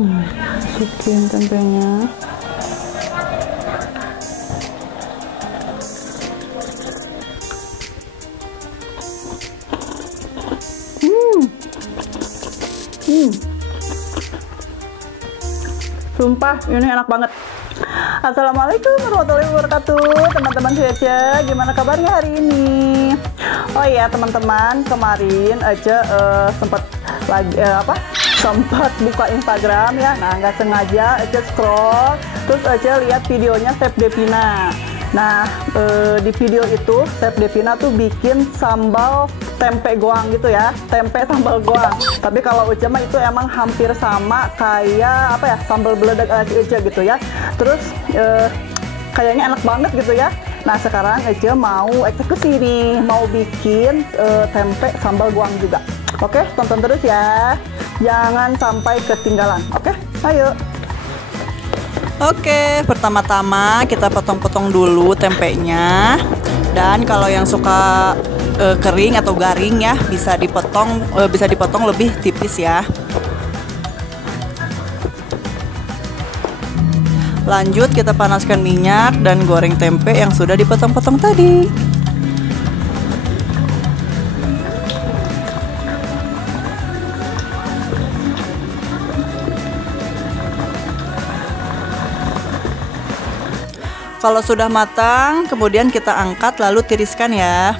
Masukin tempenya. Sumpah ini enak banget. Assalamualaikum warahmatullahi wabarakatuh, teman-teman cuaca. Gimana kabarnya hari ini? Oh iya teman-teman, kemarin aja sempat sempat buka Instagram ya. Nah nggak sengaja aja scroll, terus aja lihat videonya Chef Devina. Nah di video itu Chef Devina tuh bikin sambal tempe goang gitu ya, tempe sambal goang. Tapi kalau Uca mah itu emang hampir sama kayak apa ya, sambal beledak ala si Uca gitu ya. Terus kayaknya enak banget gitu ya. Nah sekarang Uca mau eksekusi nih, mau bikin tempe sambal goang juga. Oke, tonton terus ya, jangan sampai ketinggalan. Oke, ayo. Oke, pertama-tama kita potong-potong dulu tempenya. Dan kalau yang suka kering atau garing ya, bisa dipotong lebih tipis ya. Lanjut kita panaskan minyak dan goreng tempe yang sudah dipotong-potong tadi. Kalau sudah matang, kemudian kita angkat lalu tiriskan ya.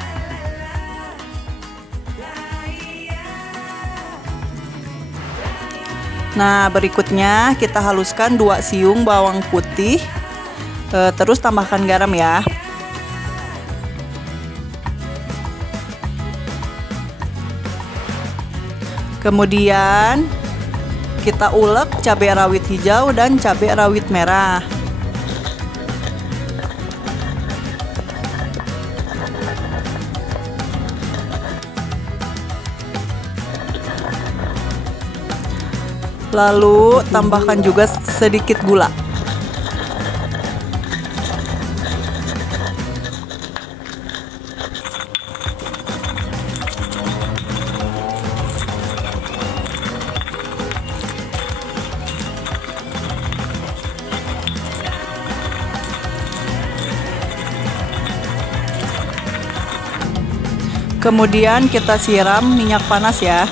Nah, berikutnya kita haluskan 2 siung bawang putih. Terus tambahkan garam ya. Kemudian kita ulek cabai rawit hijau dan cabai rawit merah. Lalu tambahkan juga sedikit gula. Kemudian kita siram minyak panas ya.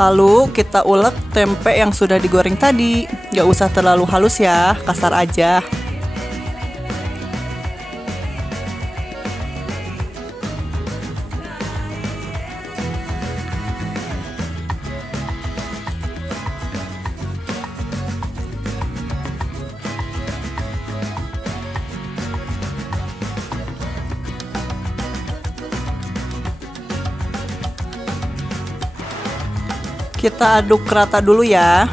Lalu kita ulek tempe yang sudah digoreng tadi. Gak usah terlalu halus ya, kasar aja. Kita aduk rata dulu ya.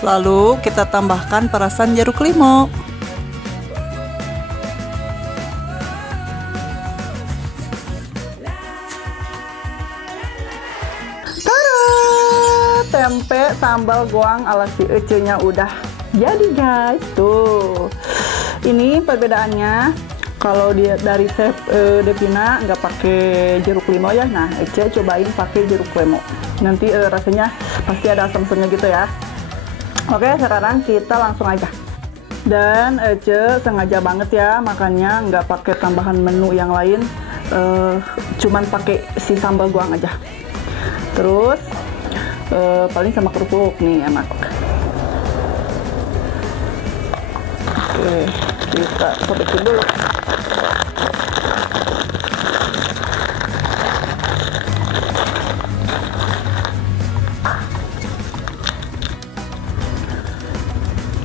Lalu kita tambahkan perasan jeruk limau. Tada! Tempe sambal goang ala si Ece-nya udah jadi guys. Tuh, ini perbedaannya. Kalau dia dari Chef Devina nggak pakai jeruk limau ya. Nah Ece cobain pakai jeruk limau, nanti rasanya pasti ada asam-asamnya gitu ya. Oke, sekarang kita langsung aja. Dan Ece sengaja banget ya makannya nggak pakai tambahan menu yang lain, cuman pakai si sambal goang aja. Terus paling sama kerupuk nih enak. Oke, kita sobekin dulu.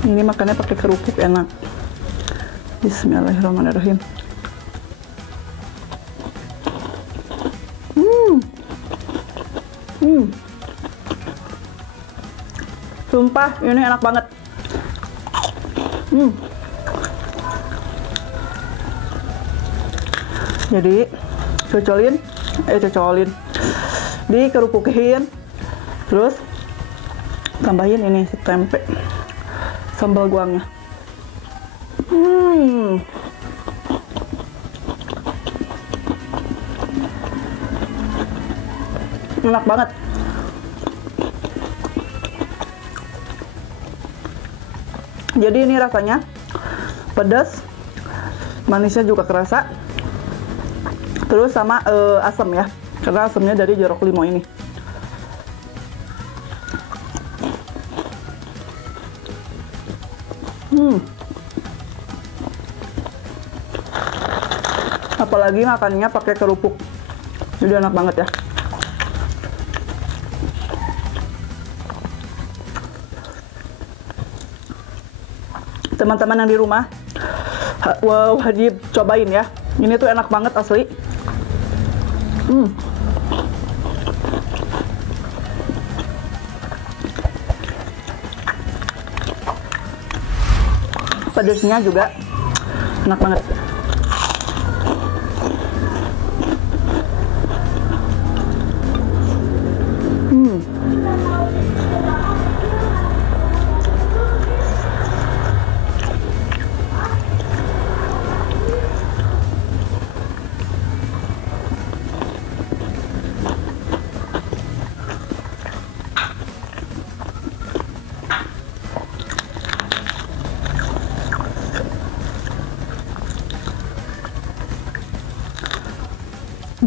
Ini makannya pakai kerupuk enak. Bismillahirrahmanirrahim. Sumpah ini enak banget. Jadi cocolin, dikerupukin, terus tambahin ini si tempe sambal goangnya. Enak banget. Jadi ini rasanya pedas, manisnya juga kerasa, terus sama asam ya, karena asamnya dari jeruk limau ini. Apalagi makannya pakai kerupuk, jadi enak banget ya. Teman-teman yang di rumah wajib cobain ya, ini tuh enak banget asli. Pedasnya juga enak banget.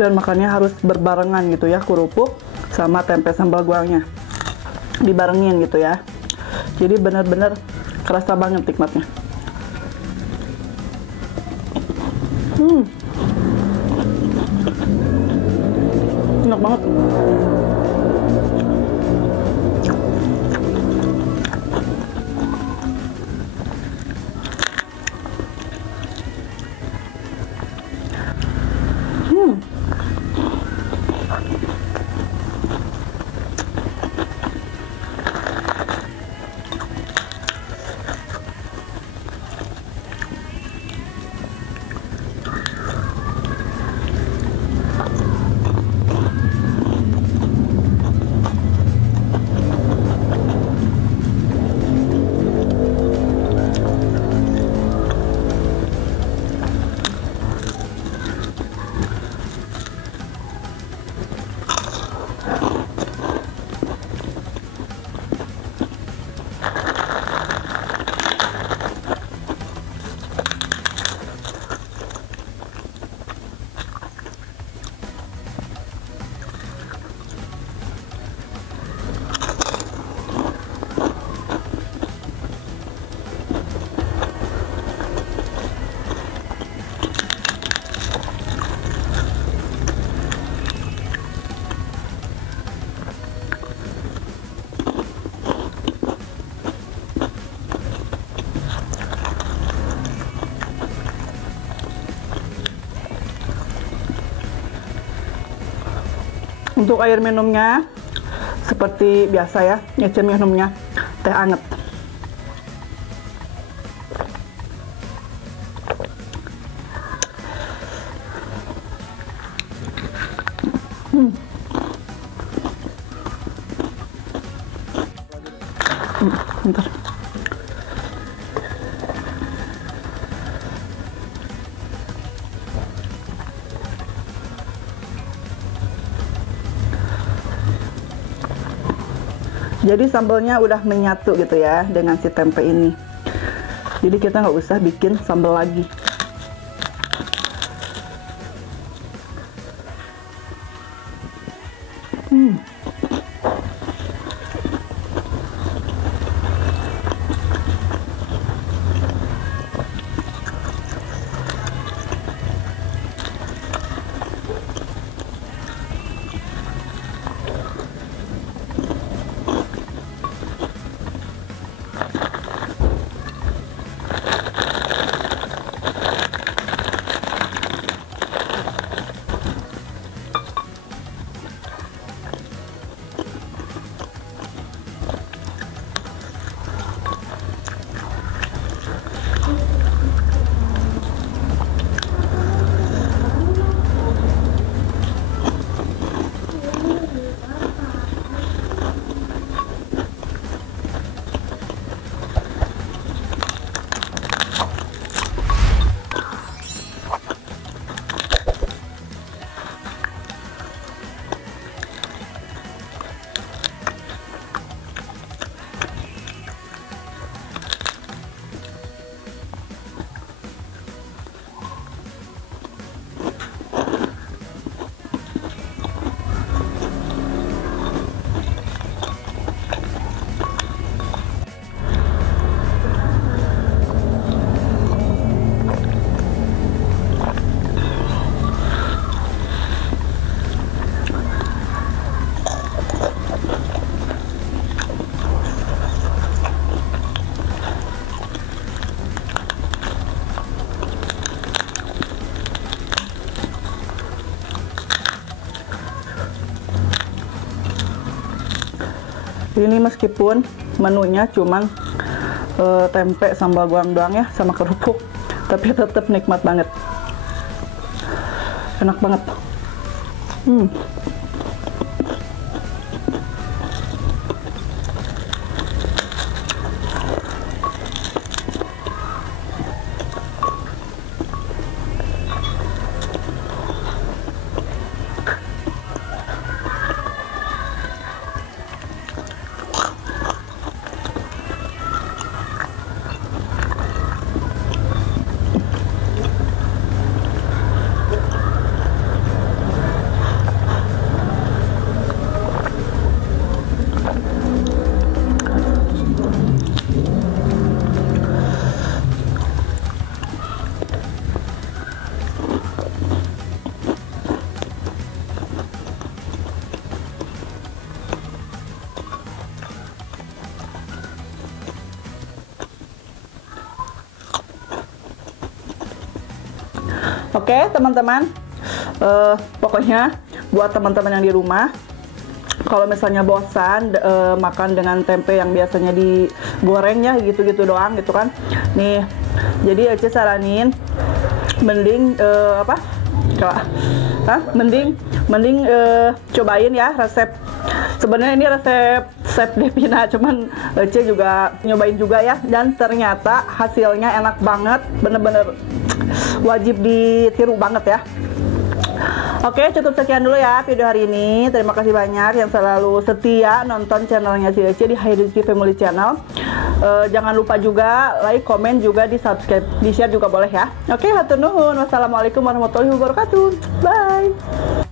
Dan makannya harus berbarengan gitu ya, kerupuk sama tempe sambal goangnya dibarengin gitu ya, jadi bener-bener kerasa banget nikmatnya. Enak banget. Untuk air minumnya seperti biasa ya, Ece minumnya teh anget. Bentar. Jadi sambalnya udah menyatu gitu ya dengan si tempe ini. Jadi kita nggak usah bikin sambal lagi. Ini meskipun menunya cuman tempe sambal goang doang ya sama kerupuk, tapi tetap nikmat banget, enak banget. Oke teman-teman, pokoknya buat teman-teman yang di rumah, kalau misalnya bosan makan dengan tempe yang biasanya digoreng ya gitu-gitu doang gitu kan, nih jadi Ece saranin mending mending cobain ya resep. Sebenarnya ini resep Chef Devina, cuman Ece juga nyobain juga ya, dan ternyata hasilnya enak banget, bener-bener wajib ditiru banget ya. Oke, cukup sekian dulu ya video hari ini. Terima kasih banyak yang selalu setia nonton channelnya si Ece di Hayrezeki Family Channel. Jangan lupa juga like, komen, juga di subscribe, di share juga boleh ya. Oke, hatur nuhun. Wassalamualaikum warahmatullahi wabarakatuh. Bye.